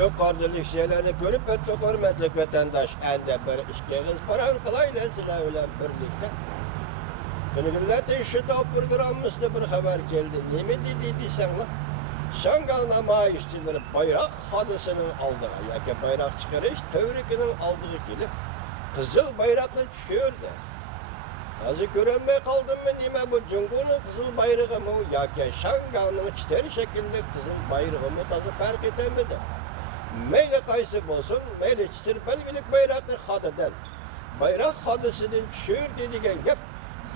Yukarıdaki şeyleri görüp ve çok hürmetlik vatandaş ende bir işkeniz paran kılayla size öyle birlikte. Günügüllerden şu da programımızda bir haber geldi. Ne mi dedi sen lan? Şangal namayişçileri bayrak hadisinin aldığı, yaki bayrak çıkarış tevrikinin aldığı gibi kızıl bayrakla düşüyordu. Azı görünmeye kaldım mı diyeyim bu Cumhur'un kızıl bayrağı mı yaki Şangal'ın çiteri şekilde kızıl bayrağı mı tazı fark edemedi. Meyle kaysı olsun, meyle çitir belgelik bayraklı hadeden. Bayrak hadisinin düşüyor dediğin gep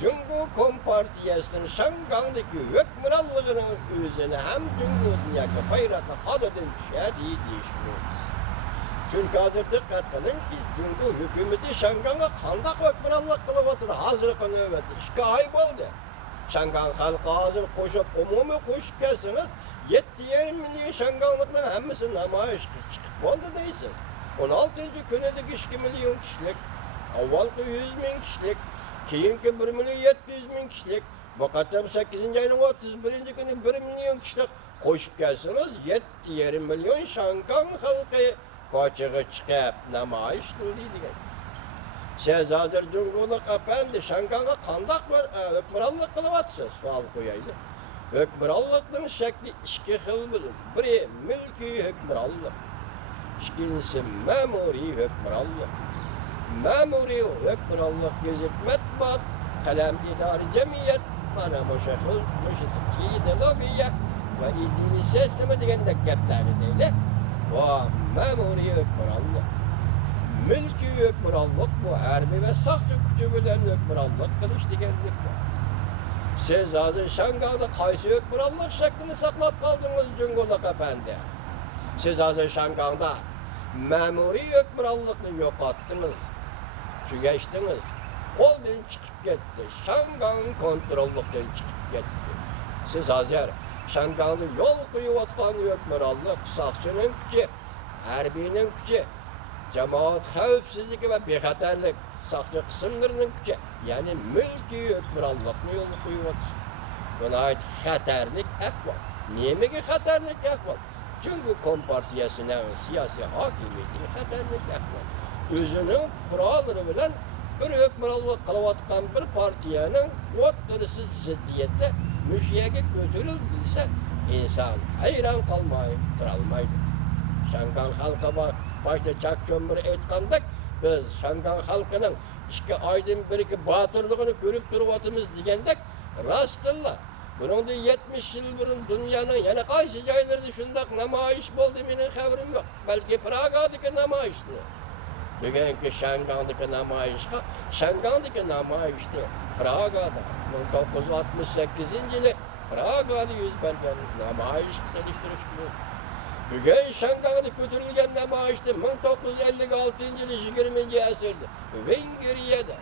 Cumhur Kompartiyası'nın Şangal'daki hükmürallığının üzerine hem Cumhur'un yakı bayraklı hadeden düşüyor diye değişmiyor. Çünkü hazır dikkat kılın ki Cumhur hükümeti Şangal'a kandak hükmürallık kılıvadır. Hazır kınıvet. 2 ay oldu. Şangal halkı hazır koşup, umumi koşup gelsiniz. 7 milyon Şangallıkların hemisi namayış çıkıp oldu değilsin. 16. günüdeki 2 milyon kişilik, avvalki 100 bin kişilik, keyinki 1 milyon 700 bin kişilik, vakatça 8. ayının 31. günü 1 milyon kişilik koşup gelsiniz. 7 milyon Şangal halkı koçığı çıkıp namayış kıldıydı. Siz hazır Cumhurluk efendi Şangal'a kandak var, hükmürallık kılıvatsız sual koyaydı. Hükmürallıkların şekli 2 xil bilir. Biri mülki hükmürallık, ikincisi memuri hükmürallık. Memuri hükmürallık gezip metbuat, kalem idari cemiyet, bana bu şekil, ideologiya ve idini sistemi degende gepleri değil. Bu memuri hükmürallık. Mülki hükmürallık bu, harbi ve sakçı gücü bilen hükmürallık kılıç degenlik bu. Siz hazır Şangal'da kaysı hükmürallık şeklini saklap kaldınız Cumhurluk efendi. Siz hazır Şangal'da memuri hükmürallıkını yok attınız, geçtiniz. Koldan çıkıp gitti, Şangal'ın kontrollükten çıkıp gitti. Siz hazır Şangal'da yol koyuvatkan hükmürallık, sakçının gücü, harbinin gücü, cemaat xavfsizligi ve bexatarlik sakçı kısımlarının gücü, yani mülki hükmürallıkını yolu koyuvatır. Buna ait xatarlik ahval. Niye xatarlik ahval? Çünkü Kompartiyasının siyasi hakimiyeti xatarlik ahval. Özünün kuralları bilen bir hükmürallık kılıvatkan bir partiyanın otlarısız ziddiyette müşiyege götürüldüyse insan hayran kalmayı kıralmaydı. Şangal halka başta Çak Cömür etkandık, biz Şangal halkının 2 aydan biriki batırlığını görüp duruvatımız degendek rastırlar. Bunun da 70 yıl burun dünyanın yani kaysı yaylarda şundak namayış boldu benim haberim yok. Belki Praga'daki namayıştı. Bugünkü Şangal'daki namayışka, Şangal'daki namayıştı Praga'da. 1968 yılı Praga'da yüz vergen namayış seliştirişti. Bugün Şangal'da götürülgen namayıştı 1956 yılı 20. asırda Vengeriya'da.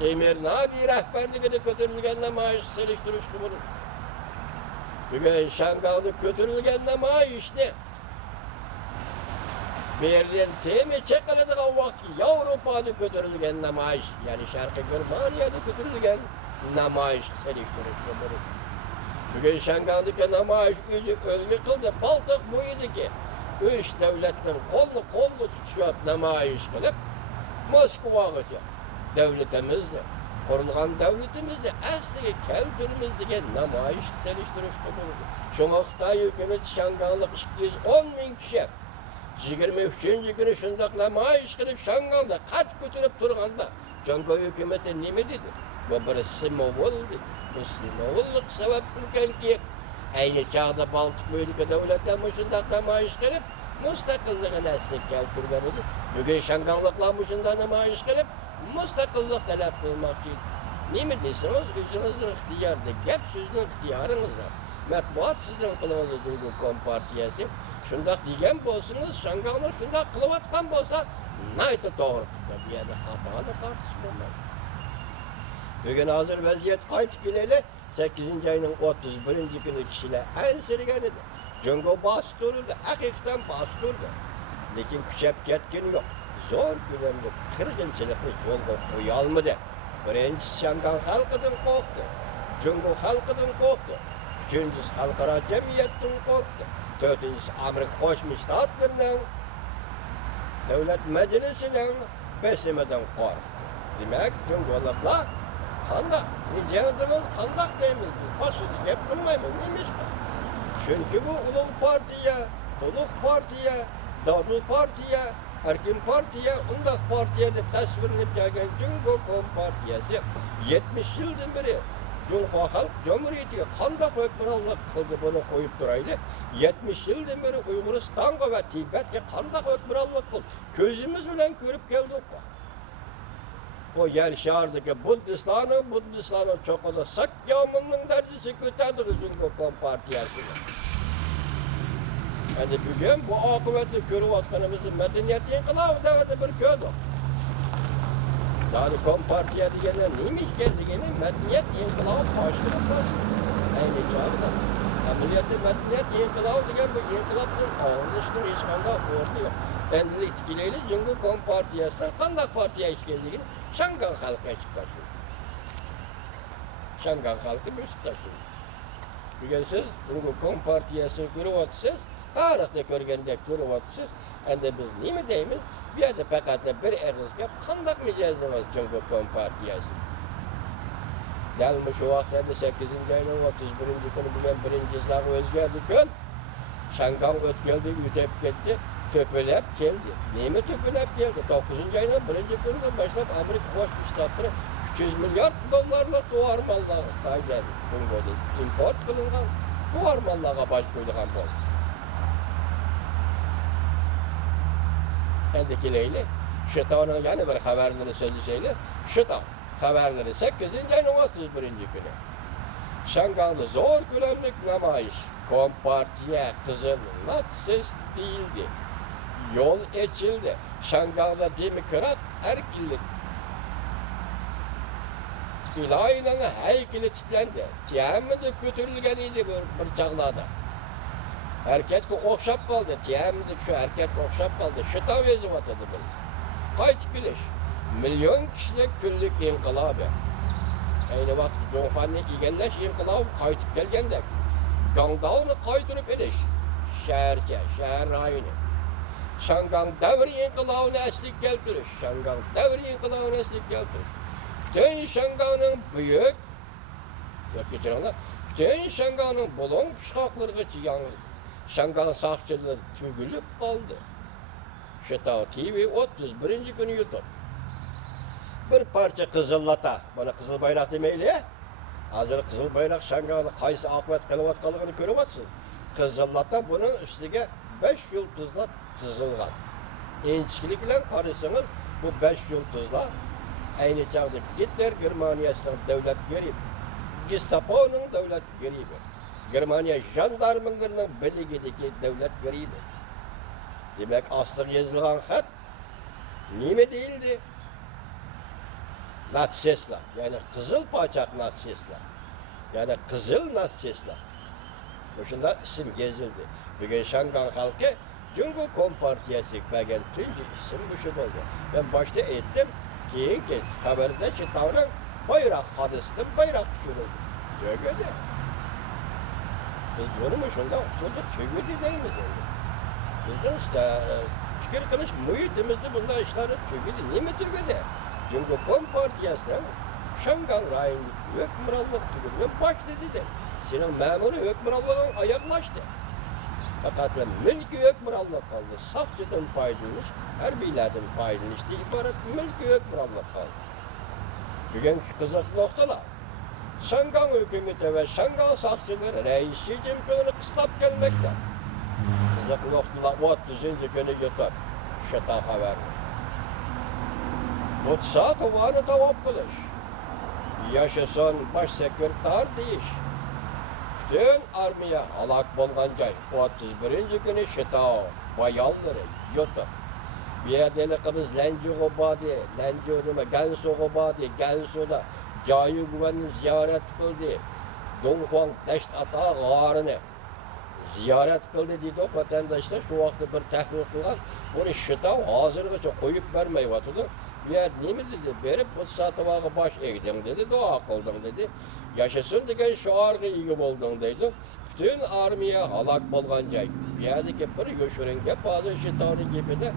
Emir Nadi rehberliğinde götürülgen namayış seliştirişti bunu. Bugün Şangal'da götürülgen namayıştı. Berlin temi çekildiği o vakti Avrupa'da götürülgen namayış, yani Şarkı Germanya'da götürülgen namayış seliştirişti bunu. Bugün Şangal'daki namayış yüzü ölgü kıldı, Baltık buydu ki 3 devletten kollu tutuşup namayış kılıp Moskova'ya devletimizde, kurulgan devletimizde asli kültürümüzdeki namayış seliştirişti bunu. Şuna Xitay hükümeti Şangal'lık 210 bin kişi 23. günü şundak namayış kılıp Şangal'da kat götürüp durganda Cumhur hükümeti nime dedi? Bu bir simovoldu. Bu simovolluk sebep bulken ki aynı çağda Baltık bölge devletler şundak namayış kılıp müstakillığını asli keltürgenizi. Bugün Şangallıklar şundak namayış kılıp müstakillik talep kılmak için. Nime desiniz? Özünüzün ihtiyarıdır. Gep sözünün ihtiyarınızda. Metbuat sizin kılınızı Cumhur Kompartiyası. Şundak diyen bolsunuz, Şangal'da şundak kılıvatkan bolsa, naytı doğru tutar. Bir yerde hatalı tartışılmaz. Bugün hazır vaziyet kayıt bileli 8. ayının 31. günü kişiler ensirgenidir. Cumhur bastırıldı, hakikaten bastırdı. Lekin küçep ketkin yok. Zor güvenli, kırgınçılıklı yolda koyalmadı. Birincisi Şangal halkıdan korktu. Cumhur halkıdan korktu. Üçüncüsü halkara cemiyetten korktu. 4-incisi Amerika Qo'shma Shtatlarining davlat majlisining besimidan qo'rqdi. Demak, Jungoliklar qandaq mijozimiz qandaq deymiz biz boshqa gap qilmaymiz nima? Chunki bu ulug' partiya, to'liq partiya, davlat partiya, erkin partiya, undaq partiya deb tasvirlab kelgan Jungo Kompartiyasi 70 yildan beri Jungo Xalq Cumhuriyetiga qandaq hukmronlik qildi buni qo'yib turaylik. 70 yildan beri Uyg'uristonga va Tibetga qandaq hukmronlik qildi. Ko'zimiz bilan ko'rib keldik. O yer shahardagi Buddistlarning cho'qida Sakyamunning darajasi ko'tardi Jungo Kompartiyasi. Endi bugun bu oqibatni ko'rayotganimizni madaniyat inqilobi davrida bir ko'rdik. Zali Kompartiya deganlar nima ekanligini madaniyat inqilobi boshqarib ayni chog'da amaliyotda madaniyat inqilobi degan bu inqilobning oldishning hech qanday o'rni yo'q. Endilik tikilaylik Jungo Kompartiyasidan qanday partiya ekanligini Shangan xalqi aytib bersin. Shangan xalqi bersin. Bugun siz Jungo Kompartiyasini ko'ryapsiz, tarixda ko'rgandek ko'ryapsiz. Endi biz nima deymiz? Bu yerda faqat bir og'iz gap qanday mijozimiz Jungo Kompartiyasi. Yalmi shu vaqtda 8-oyning 31-kuni bilan birinchi slag o'zgardi kun. Shangan o'tkeldi, yutib ketdi. Töpelep geldi. Neymi töpelep geldi? 9-oyning 1-kunidan boshlab Amerika Qo'shma Shtatlari 300 milliard dollarlik tovar mallar Xitoydan Jungoga import qilingan tovar mallarga bosh qo'yilgan bo'ldi. Endi kelaylik, Shitoning yana bir xabarini so'zlaylik. Shito xabarlari 8-oyning 31-kuni. Shanganda zo'r ko'lamli namoyish. Kompartiya qizil natsist deyildi. Yol açıldı. Şangay'da demokrat erkinlik. İlahi'nin heykeli tiplendi. Tiyamidi kötürülgen idi bir çağlarda. Erkek okşap kaldı. Tiyamidi şu erkek okşap kaldı. Şıtav yazı vatadı bunu. Kaç biliş? Milyon kişilik günlük inkılabı. Aynı vakti Cumhurbaşkanı igenleş inkılabı kaytıp gelgende. Gangdağını kaydırıp ediş. Şehirce, şehir rayını. Shangan davri inqilobini asliga keltirish, Shangan davri inqilobini asliga keltirish. Butun Shanganning buyuk kechiringlar, butun Shanganning bo'long pishqoqlarigacha yangi Shangan soqchilari tugilib qoldi. Shito TV 31-kuni YouTube. Bir parcha qizillata, mana qizil bayroq demayli. Hozir qizil bayroq Shanganni qaysi oqibat qilayotganligini ko'ryapsiz. Qizillata buning ustiga 5 yulduzlar çizilgan. İnçikilik bilen karışsanız bu 5 yıldızlar aynı çağda Hitler Germaniyasının devlet geribi, Gestapo'nun devlet geribi, Germaniya jandarmalarının birliğindeki devlet geribi. Demek aslı yazılan hat nime değildi? Natsistler, yani kızıl paçak natsistler, yani kızıl natsistler. Boşunda isim gezildi. Bugün Shangan halkı Jungo Kompartiyası vergen tüncü isim bu şey oldu. Ben başta ettim ki haberde Şito'nun bayrak hadisinde bayrak düşürüldü. Tügüdü. Biz bunu mu şunda usulda tügüdü değil mi? Bizden işte fikir kılıç muhitimizde bunda işleri tügüdü. Niye mi tügüdü? Jungo Kompartiyası'nın Shangan rayonu hükümranlık tügüdü. Ben başta dedim. Senin memuru hükümranlığın ayaklaştı. Fakat mülkü hükümranlık kaldı. Safçıdan faydalanış, harbiylerden faydalanış değil, ibaret mülkü hükümranlık kaldı. Bugünkü kızık noktalar. Shangan hükümeti ve Shangan safçıları reis Xi Jinping'i kıslap gelmekte. Kızık noktalar 30. günü yutar. Şıta haber. Mutsa tuvarı tavap kılış. Yaşasın baş sekreter deyiş. Bütün armiya halak bolgan joy 31 günü Şito bayalları yutup. Bir yerdelikimiz Lencu-Gobadi, Gansu-Gobadi, Gansu'da Cayu Güven'i ziyaret kıldı. Donghuang Deşt Ata Ağrı'nı ziyaret kıldı dedi o vatandaşlar şu vakti bir tahmin kılgan. Onu Şito hazırgıca koyup vermeyi vatıdı. Bir yer ne mi dedi, verip bu satıvağı baş eğdim dedi, dua kıldım dedi. Yaşasın degen şuarga iyi oldun dedi. bütün armiya halak bolgan joy. Buerdagi bir yo'shirin gap hozir Shitoni gapida.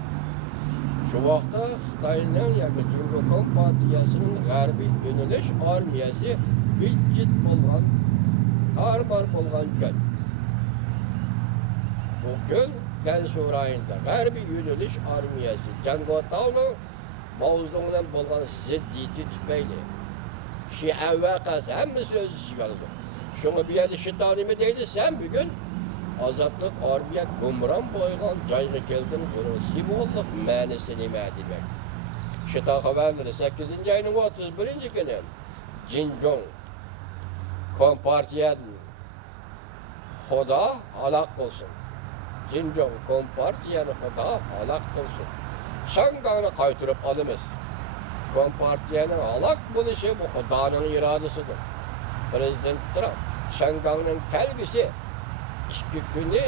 Şu vaqtda Xitoyning yoki Jungo Kompartiyasining g'arbiy yo'nalish armiyasi bijjit bo'lgan, tarbar bo'lgan joy. Bu göl Gansu rayonida g'arbiy yo'nalish armiyasi Jangotovning Mavzundan bo'lgan ziddiyati tufayli Şia vakası hammasi o'z ichiga oldi. Shunga bu yerda Shitoni deydi, sen bugun Azadlık armiya gumron bo'lgan joyga kelding, buni simvollik ma'nosi nima demak. Shito xabarlari 8-oyning 31-kuni Jinjong Kompartiyaning Xudo halok qilsin. Jinjong Kompartiyani Xudo halok qilsin. Shangani qaytirib olamiz. Kompartiyaning halok bo'lishi bu Xudoning irodasidir. Prezident Trump Shangangning kelgisi 2 kuni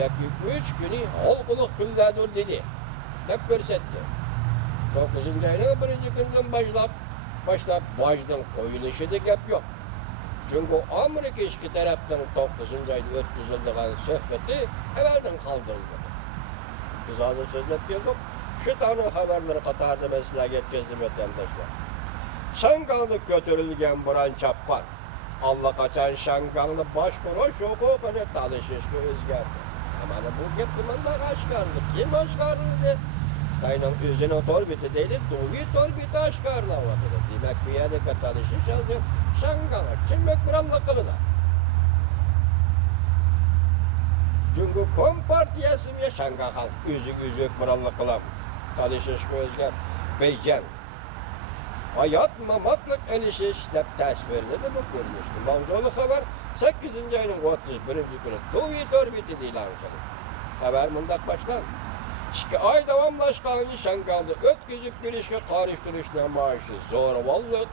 yoki 3 kuni olquluq kundadir dedi. Deb ko'rsatdi. 9-oyning 1-kundan boshlab bojdan qo'yilishida gap yo'q. Çünkü Amerika iki tarafdan 9-oyda o'tkazilgan suhbati avvaldan qoldirildi. Biz hozir so'zlab keldik. Shitoni xabarlari qatorida men sizlarga yetkazdim vatandoshlar. Shangangda ko'tarilgan biron chapqon allaqachon Shangangni boshqarish huquqini talashishga o'zgardi. Mana bu gap nimadan oshkorlandi? Kim oshkorlandi? Xitoyning o'zining torbiti deydi, Doviy torbiti oshkorlanyapti. Demak, bu yerda talashish hozir Shangangga kim hukmronlik qiladi? Jungo Kompartiyasi mi Shangang xalq o'zi hukmronlik qiladi. Talashishga o'zgar Beijing hayat mamatlık elishish deb tasvirladi bu ko'rinishni. Mavzuli xabar 8-oyning 31-kuni Doviy torbiti e'lon qildi. Xabar mundaq boshlanadi. 2 oy davomlashgan Shangangda o'tkazib kelishga qarshi namoyishi zo'ravonlik,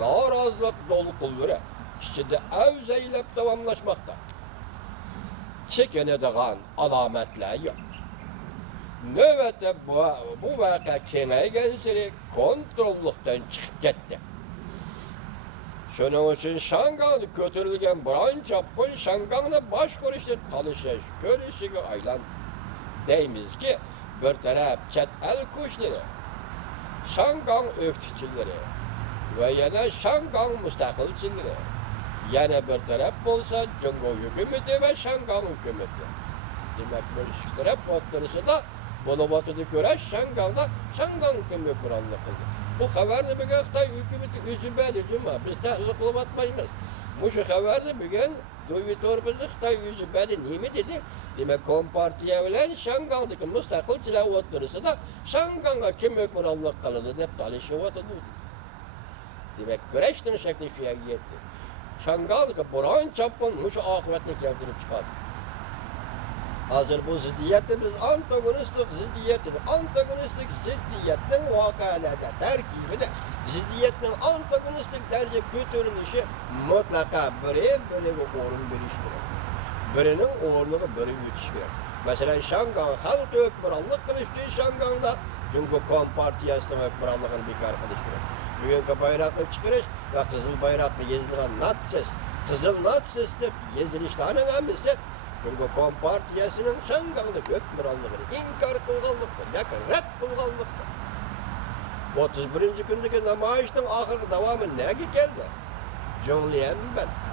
norozilik to'lqinlari ichida avzaylab davomlashmoqda. Chekinadigan alomatlar yo'q. Növbette bu vaka kengaygan sari kontrollikdan chiqib ketdi. Shuning uchun Shangangda ko'tarilgan biron chapqun Shangangni boshqarishni talashish ko'rishiga aylandi. Deymizki, bir taraf chet el kuchlari, Shangang o'qituvchilari va yana Shangang mustaqilchilari, yana bir taraf bo'lsa Jungo hukumati va Shangang hukumati. Demak, bu ikki taraf o'rtasida bo'lib ko'rash Shangangda Shangang hukumati qurolli qildi. Bu xabarni bugun Xitoy hukumati o'zi berdi-ku, biz tahlil qilib atmaymiz. Mushu xabarni bugun Doviy torbiti Xitoy o'zi berdi, nima dedi? Demak, Kompartiya bilan Shangangdagi mustaqilchilar o'rtasida Shangangga kim hukmronlik qiladi deb talashyapti. Demak, kurashning shakli shu yerga yetdi. Shangangga biron chapqun mushu oqibatni keltirib chiqadi. Hozir bu ziddiyatimiz antagonistik ziddiyatning voqealarda tarkibida ziddiyatning antagonistik darajada ko'tarilishi mutlaqo biriga o'rin berish kerak. Birining o'rniga biri o'tish kerak. Masalan, Shangang xalq hukmronlik qilish uchun Shangangda Jungo Kompartiyasining hukmronligini bekor qilish kerak. Bugungi bayroqni chiqarish va qizil bayroqda yozilgan natsis, qizil natsis deb yozilishlarning hammasi Jungo Kompartiyasining Shangangda hukmronligini inkor qilganlikdir, yoki rad qilganlikdir. 31-kundagi namoyishning oxirgi davomi nega keldi? Zhong Lianban